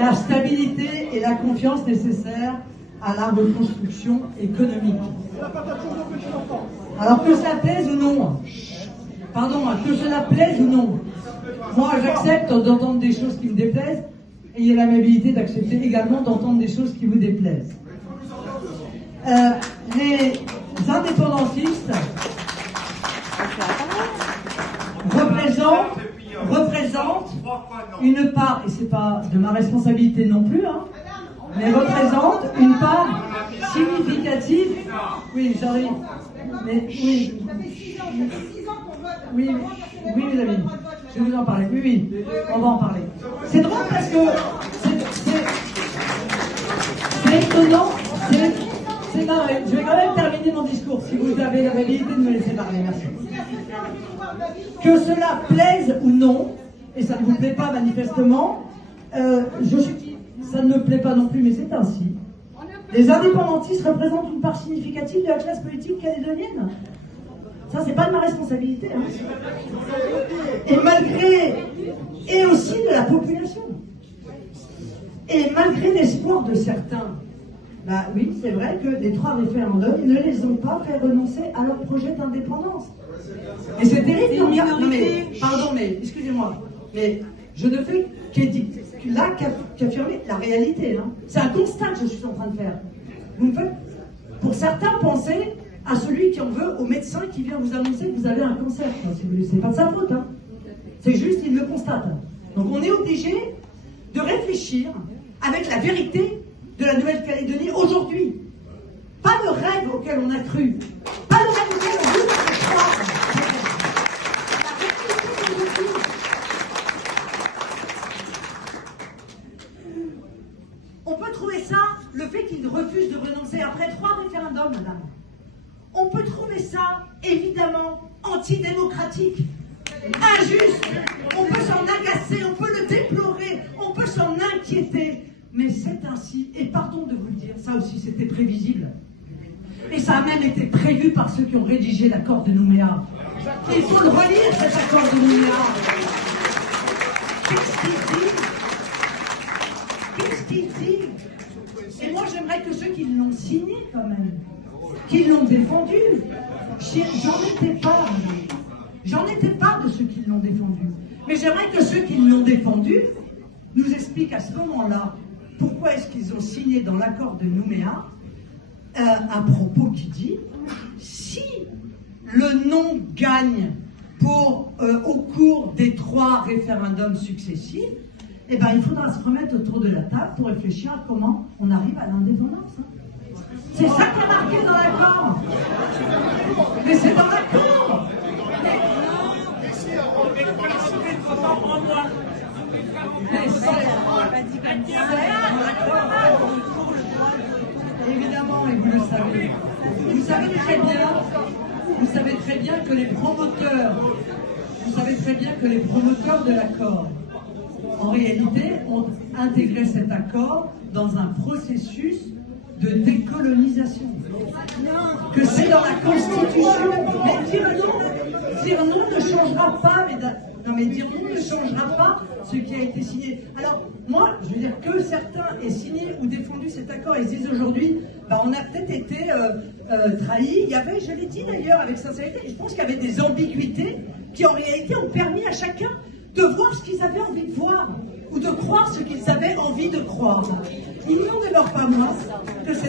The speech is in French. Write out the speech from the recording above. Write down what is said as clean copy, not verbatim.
la stabilité et la confiance nécessaires à la reconstruction économique. Alors que cela plaise ou non, pardon, que cela plaise ou non, moi j'accepte d'entendre des choses qui me déplaisent, et ayez l'amabilité d'accepter également d'entendre des choses qui vous déplaisent. Les indépendantistes représentent une part, et c'est pas de ma responsabilité non plus, hein, mais représentent une part significative. Oui, j'arrive. Mais oui. Oui, mes amis. Je vais vous en parler. Oui, on va en parler. C'est drôle parce que c'est étonnant. C'est marrant. Je vais quand même terminer mon discours si vous avez l'amabilité de me laisser parler. Merci. Que cela plaise ou non, et ça ne vous plaît pas manifestement, ça ne me plaît pas non plus, mais c'est ainsi. Les indépendantistes représentent une part significative de la classe politique calédonienne. Ça, c'est pas de ma responsabilité. Hein. Et aussi de la population. Et malgré l'espoir de certains, bah oui, c'est vrai que les 3 référendums ne les ont pas fait renoncer à leur projet d'indépendance. Et c'est terrible. Non mais, pardon, mais excusez-moi, mais je ne fais qu'affirmer la réalité. Hein. C'est un constat que je suis en train de faire. Vous me faites, pour certains, penser à celui qui en veut au médecin qui vient vous annoncer que vous avez un cancer. C'est pas de sa faute. Hein. C'est juste, il le constate. Donc on est obligé de réfléchir avec la vérité de la Nouvelle-Calédonie aujourd'hui. Pas le rêve auquel on a cru. Pas le rêve auquel on veut croire. On peut trouver ça, le fait qu'il refuse de renoncer après 3 référendums, madame. On peut trouver ça, évidemment, antidémocratique, injuste. On peut s'en agacer, on peut le déplorer, on peut s'en inquiéter. Mais c'est ainsi, et pardon de vous le dire, ça aussi c'était prévisible. Et ça a même été prévu par ceux qui ont rédigé l'accord de Nouméa. Il faut le relire, cet accord de Nouméa. Qu'est-ce qu'il dit? Et moi j'aimerais que ceux qui l'ont signé quand même, qui l'ont défendu, j'en étais pas de ceux qui l'ont défendu. Mais j'aimerais que ceux qui l'ont défendu nous expliquent à ce moment-là pourquoi est-ce qu'ils ont signé dans l'accord de Nouméa un propos qui dit si le non gagne au cours des 3 référendums successifs, eh ben, il faudra se remettre autour de la table pour réfléchir à comment on arrive à l'indépendance. Hein. C'est ça qui est marqué dans l'accord. Mais c'est dans l'accord. Évidemment, et vous le savez. Vous savez très bien que les promoteurs de l'accord, en réalité, ont intégré cet accord dans un processus de décolonisation. Que c'est dans la Constitution. Mais dire non ne changera pas, dire non ne changera pas ce qui a été signé. Alors, moi, je veux dire que certains aient signé ou défendu cet accord et se disent aujourd'hui, on a peut-être été trahis. Il y avait, je l'ai dit d'ailleurs avec sincérité, je pense qu'il y avait des ambiguïtés qui en réalité ont permis à chacun de voir ce qu'ils avaient envie de voir ou de croire ce qu'ils avaient envie de croire. Il n'en demeure pas moins que cette